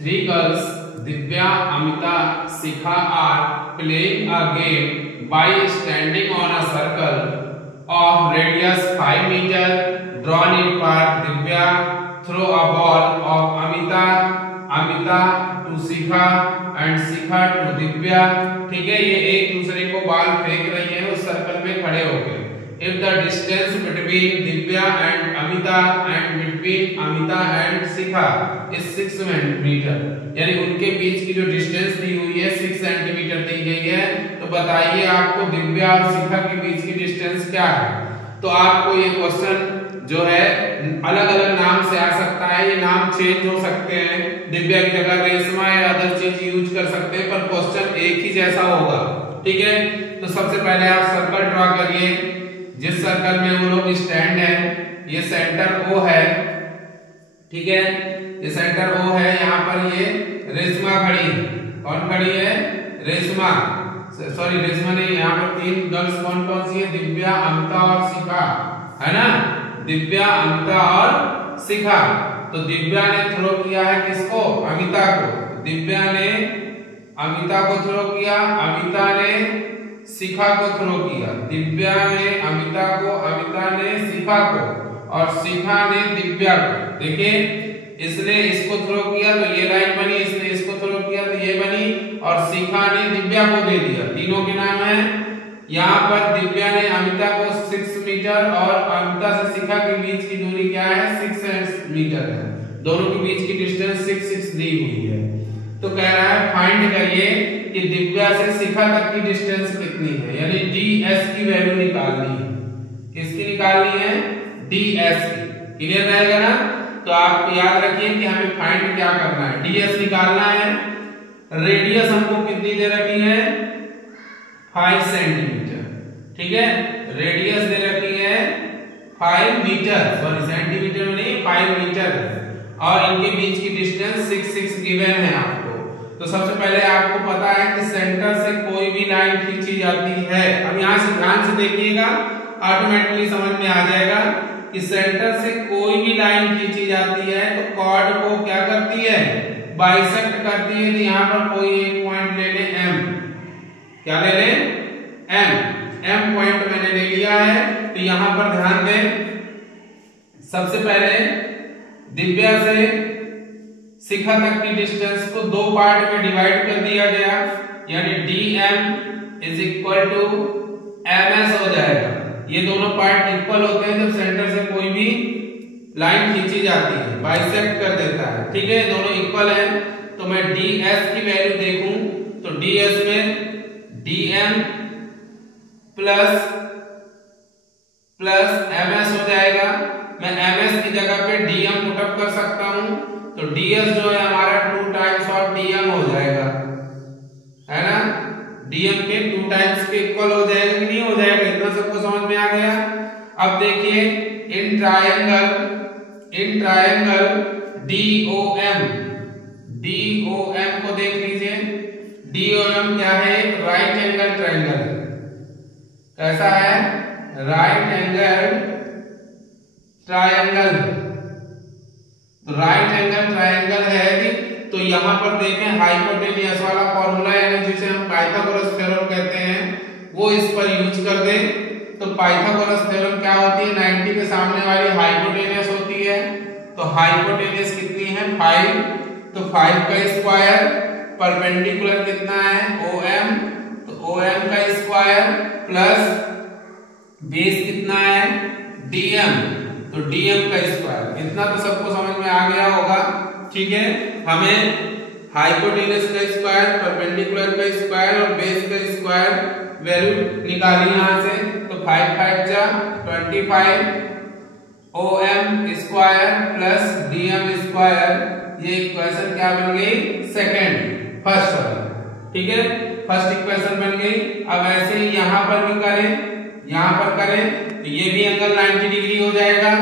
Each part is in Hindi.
Three girls, Divya, Amita, Sikha are playing a game by standing on a circle of radius 5 meters drawn in par. Divya throw a ball of Amita to Sikha and Sikha to Divya. ठीक है, ये एक दूसरे को बॉल फेंक रही है उस सर्कल में खड़े होकर. If the distance between Divya and Amita and between Amita and Sikha is 6 centimeter, यानी उनके बीच की जो डिस्टेंस दी हुई है 6 सेंटीमीटर दी गई है, तो बताइए आपको दिव्या और शिखा के बीच की डिस्टेंस क्या है. तो आपको ये क्वेश्चन जो है अलग अलग नाम से आ सकता है, ये नाम चेंज हो सकते हैं, दिव्या की जगह रेशमा या अदर चीज यूज कर सकते हैं, पर क्वेश्चन एक ही जैसा होगा. ठीक है, तो सबसे पहले आप सर्कल ड्रॉ करिए. जिस सर्कल में वो लोग स्टैंड है, ये सेंटर ओ है. ठीक है, ये सेंटर ओ है. यहाँ पर ये रेशमा खड़ी है. कौन खड़ी है? रेशमा. सॉरी, रेशमा नहीं, यहाँ पर तीन गर्ल्स कौन कौन सी है? दिव्या, अमिता और शिखा, है ना. दिव्या, अमिता और शिखा. तो दिव्या ने थ्रो किया है किसको? अमिता को. दिव्या ने अमिता को थ्रो किया, अमिता ने शिखा को थ्रो किया. दिव्या ने अमिता को, अमिता ने शिखा को और शिखा ने दिव्या को. देखिए, इसने इसको थ्रो किया तो ये लाइन बनी, इसने इसको थ्रो किया तो ये बनी, और शिखा ने दिव्या को दे दिया. तीनों के नाम है. यहाँ पर दिव्या ने अमिता को 6 मीटर और अमिता से शिखा के बीच की दूरी क्या है? 6 मीटर है. दोनों के बीच की डिस्टेंस 6 दी हुई है. तो कह रहा है फाइंड करिए कि दिव्या से शिखा तक की डिस्टेंस कितनी है, यानी ds की वैल्यू निकालनी है. किसकी निकालनी है? ds की. क्लियर रहेगा ना. तो आप याद रखिए कि हमें फाइंड क्या करना है, ds निकालना है. रेडियस हमको कितनी दे रखी है? 5 सेंटीमीटर. ठीक है, रेडियस दे रखी है 5 मीटर, सॉरी सेंटीमीटर में नहीं, 5 मीटर, और इनके बीच की डिस्टेंस 6 गिवन है आपको. तो सबसे पहले आपको पता है कि सेंटर से कोई भी लाइन खींची जाती है. अब यहाँ से ध्यान से देखिएगा, ऑटोमेटिकली समझ में आ जाएगा कि सेंटर से कोई भी लाइन खींची जाती है तो कॉर्ड को क्या करती है? बाइसेक्ट करती है. तो यहाँ पर कोई एक पॉइंट ले ले m. क्या ले ले? m पॉइंट मैंने ले लिया है. तो यहाँ पर ध्यान दें, सबसे पहले दिव्या से शिखा तक की डिस्टेंस को दो पार्ट में डिवाइड कर दिया गया, यानी dm is equal to ms हो जाएगा. ये दोनों पार्ट इक्वल होते हैं जब सेंटर से कोई भी लाइन खींची जाती है, बाइसेक्ट कर देता है. ठीक है, दोनों इक्वल हैं. तो मैं ds की वैल्यू देखूं तो ds में dm प्लस ms हो जाएगा. मैं ms की जगह पे dm पुटअप कर सकता हूं, तो ds जो है हमारा 2 टाइम्स ऑफ dm हो जाएगा, है ना. dm के 2 टाइम्स के इक्वल हो जाएगा कि नहीं हो जाएगा? इतना सबको समझ में आ गया. अब देखिए, इन ट्रायंगल DOM को देख लीजिए. DOM क्या है? Right angle triangle. कैसा है? Right angle triangle. तो राइट एंगल ट्रायंगल है कि, तो यहाँ पर देखें हाइपोटेनियस वाला फॉर्मूला है जिसे हम पाइथागोरस थ्योरम कहते हैं, वो इस पर यूज कर दें. तो पाइथागोरस थ्योरम क्या होती है? 90 के सामने वाली हाइपोटेनियस होती है. तो हाइपोटेनियस कितनी है? 5. तो 5 का स्क्वायर, परपेंडिकुलर कितना है? OM. तो OM का स्क्वायर प्लस बेस कितना है? DM. तो dm का स्क्वायर. इतना तो सबको समझ में आ गया होगा. ठीक है, हमें हाइपोटेनस का स्क्वायर, परपेंडिकुलर का स्क्वायर और बेस का स्क्वायर वैल्यू निकाली यहां से. तो 5 5 जा 25 OM square plus dm square. ये इक्वेशन क्या बन गई? फर्स्ट वाली. ठीक है, फर्स्ट इक्वेशन बन गई. अब ऐसे ही यहां पर भी करें, यहां पर करें तो ये भी एंगल 90 डिग्री हो जाएगा.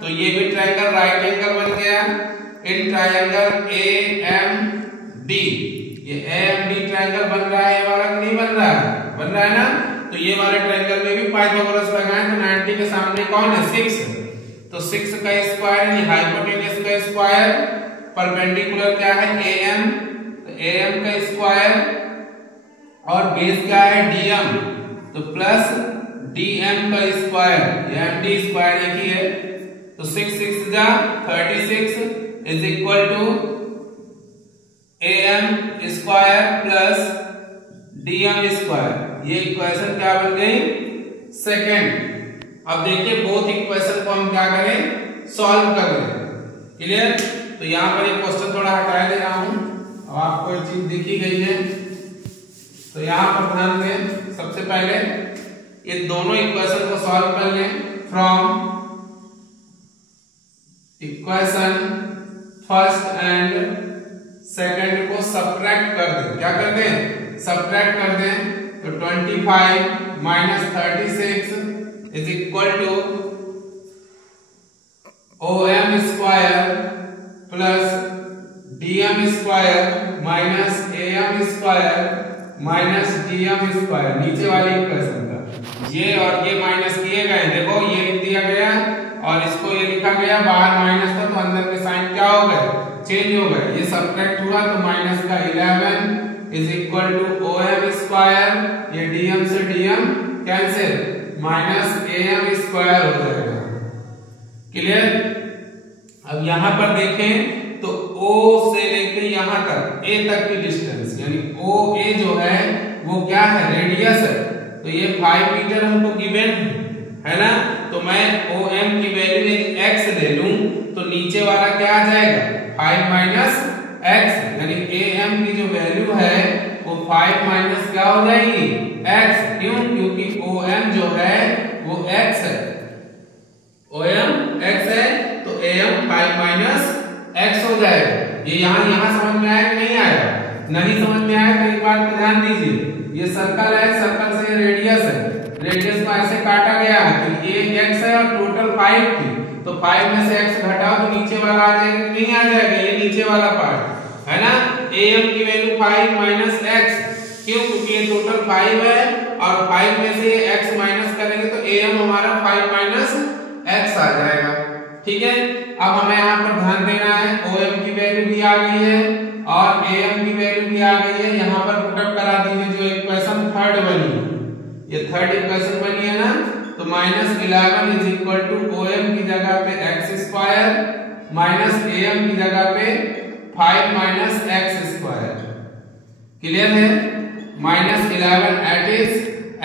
तो ये भी ट्रायंगल राइट एंगल बन गया. इन ट्रायंगल AMD, ये AMD ट्रायंगल बन रहा है. ये वाला नहीं बन रहा है? बन रहा है ना. तो ये वाले ट्रायंगल में भी पाइथागोरस लगाएं तो 90 के सामने कौन है? 6. तो 6 का स्क्वायर यानी हाइपोटेनस का स्क्वायर परपेंडिकुलर क्या है AM, तो AM का स्क्वायर और बेस क्या है DM, तो प्लस DM का स्क्वायर, MD स्क्वायर एक ही है, तो 6 6 जा 36 is equal to AM square plus DM square. ये इक्वेशन क्या बन गई? सेकेंड। अब देखिए बोथ इक्वेशन को हम क्या करें? सॉल्व कर रहे हैं। क्लियर? तो यहां पर एक क्वेश्चन थोड़ा हटा दे रहा हूं, अब आपको एक चीज दिखी गई है, तो यहां पर ध्यान दें। सबसे पहले ये दोनों इक्वेशन को सॉल्व कर लें। From equation first and second को सब्ट्रैक्ट कर दें। क्या कर दें? सब्ट्रैक्ट कर दें। तो 25 minus 36 is equal to OM square plus DM square minus AM square minus DM square. नीचे वाली इक्वेशन का ये और ये माइनस किए गए, देखो ये लिख दिया गया और इसको ये लिखा गया, बाहर माइनस था तो अंदर के साइन क्या हो गए? चेंज हो गए। ये सब्ट्रैक्ट हुआ तो माइनस का 11 is equal to OM square, ये DM से DM cancel, minus AM square हो जाएगा। क्लियर? अब यहां पर देखें तो O से लेके यहां तक A तक की डिस्टेंस यानी OA जो है वो क्या है? रेडियस है। तो ये 5 मीटर हमको गिवन है ना, तो मैं OM की वैल्यू यदि x ले लूं तो नीचे वाला क्या आ जाएगा? 5 माइनस x, यानी AM की जो वैल्यू है वो 5 माइनस क्या हो जाएगी? x। क्यों? क्योंकि OM जो है वो x है, OM x है, तो AM 5 माइनस x हो जाएगा। ये यहां समझ में आया कि नहीं आया? नहीं समझ में आया तो एक बात को ध्यान दीजिए, ये सर्कल है, सर्कल से रेडियस है, रेडियस को ऐसे काटा गया है तो ये x है और टोटल 5 थी, तो 5 में से x घटाओ तो नीचे वाला आ जाएगा कि नहीं आ जाएगा? ये नीचे वाला पार्ट है ना। AM की वैल्यू 5 माइनस x, क्यों? क्योंकि ये टोटल 5 है और 5 में से ये x माइनस करेंगे तो AM हमारा 5 माइनस x आ जाएगा। ठीक है? अब हमें यहाँ पर ध्यान देना है, OM की वैल्यू भी आ गई है और AM की वैल्यू भी आ गई है। यहाँ पर पुटअप करा दीजिए जो इक्वेशन थर्ड बनी, ये थर्ड इक्वेशन बनी है ना, तो minus 11 is equal to OM की जगह पे x स्क्वायर माइनस AM की जगह पे 5 माइनस x स्क्वायर। क्लियर है? Minus 11 at is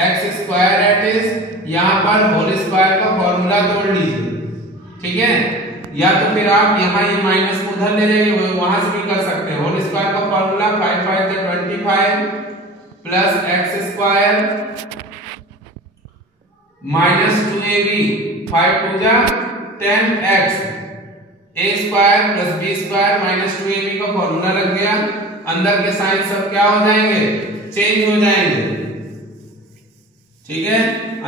x square at is, यहाँ पर होल स्क्वायर का फॉर्मूला तोड़ लीजिए। ठीक है? या तो फिर आप यहाँ ये माइनस को उधर ले जाइए, वहां से भी कर सकते हैं। होल स्क्वायर का formula 5 5 25 plus x square minus 2ab 5 2 जा 10x, a square plus b square minus 2ab का फॉर्मूला लग गया। अंदर के साइन सब क्या हो जाएंगे? चेंज हो जाएंगे। ठीक है?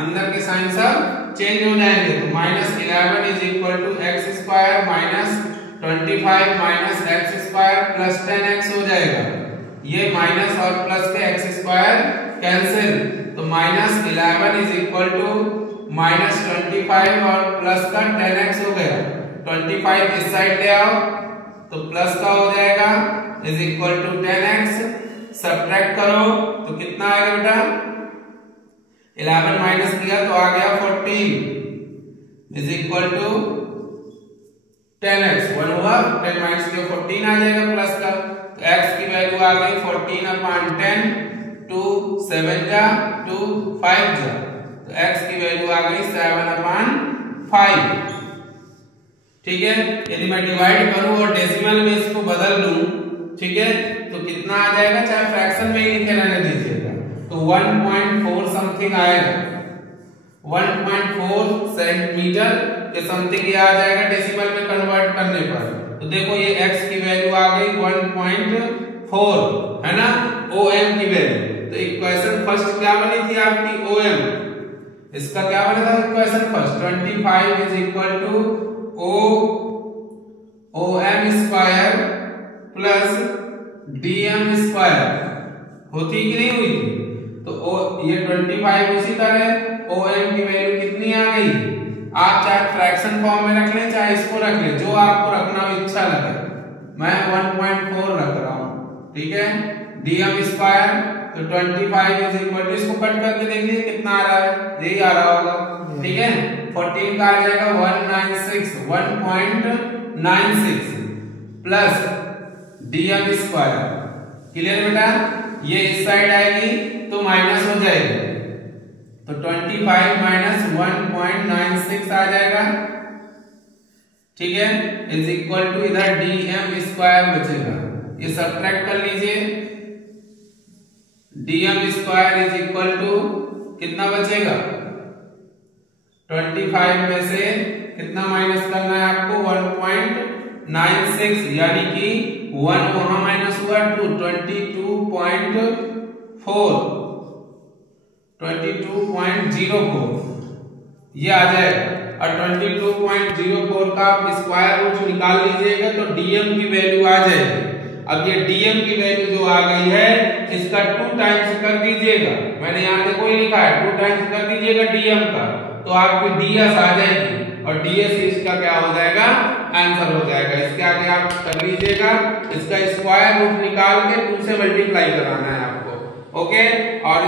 अंदर के साइन सब चेंज हो जाएंगे, तो minus 11 is equal to x square minus 25 minus x square plus 10x हो जाएगा। ये माइनस और प्लस के x स्क्वायर कैंसिल, तो minus 11 is equal to minus 25 और प्लस का 10x हो गया। 25 इस साइड ले आओ तो प्लस का हो जाएगा is equal to 10x। Subtract करो तो कितना आएगा बेटा? 11 माइनस किया तो आ गया 14 इज इक्वल टू 10x। 1 हुआ, 10 माइनस किया 14 आ जाएगा प्लस का, तो x की वैल्यू आ गई 14/10, 2 7 जा 2 5 जा, तो x की वैल्यू आ गई 7/5। ठीक है? यदि मैं डिवाइड करूं और डेसिमल में इसको बदल लूं, ठीक है, तो कितना आ जाएगा? चाहे फ्रैक्शन में ही लिखे रहने दीजिएगा, तो 1.4 समथिंग आएगा, 1.4 सेंटीमीटर के समथिंग ये आ जाएगा डेसिमल में कन्वर्ट करने पर। तो देखो ये x की वैल्यू आ गई 1.4 है ना, OM की वैल्यू। तो इक्वेशन फर्स्ट क्या बनी थी आपकी? OM। इसका क्या बना था equation first? 25 is equal to OM square plus DM square. होती कि नहीं हुई थी? तो ये 25 उसी तरह OM की वैल्यू कितनी आ गई? आप चाहे फ्रैक्शन फॉर्म में रख लें चाहे इसको रख लें, जो आपको रखना हो इच्छा लगे। मैं 1.4 रख रहा हूं, ठीक है। dm स्क्वायर तो 25 इज इक्वल टू, इसको कट करके देखिए कितना आ रहा है, यही आ रहा होगा, ठीक है। 14 का आ जाएगा 196 प्लस dm स्क्वायर, क्लियर बेटा। ये इस साइड आएगी तो माइनस हो जाएगी, तो 25 माइनस 1.96 आ जाएगा, ठीक है, इज इक्वल टू इधर dm स्क्वायर बचेगा, ये सब्ट्रैक्ट कर लीजिए। dm square is equal to कितना बचेगा, 25 में से कितना माइनस करना है आपको, 1.96, यानी कि 1 वहां माइनस हुआ, 22.04 ये आ जाएगा। और 22.04 का आप स्क्वायर रूट निकाल लीजिएगा तो dm की वैल्यू आ जाएगी। अब ये dm की वैल्यू जो आ गई है इसका 2 टाइम्स कर दीजिएगा, मैंने यहाँ देखो ही लिखा है 2 टाइम्स कर दीजिएगा dm का, तो आपकी ds आ जाएगी और ds इसका क्या हो जाएगा, आंसर हो जाएगा। इसके आगे आप कर लीजिएगा, इसका स्क्वायर रूट निकाल के 2 से मल्टीप्लाई कराना है आपको, ओके। और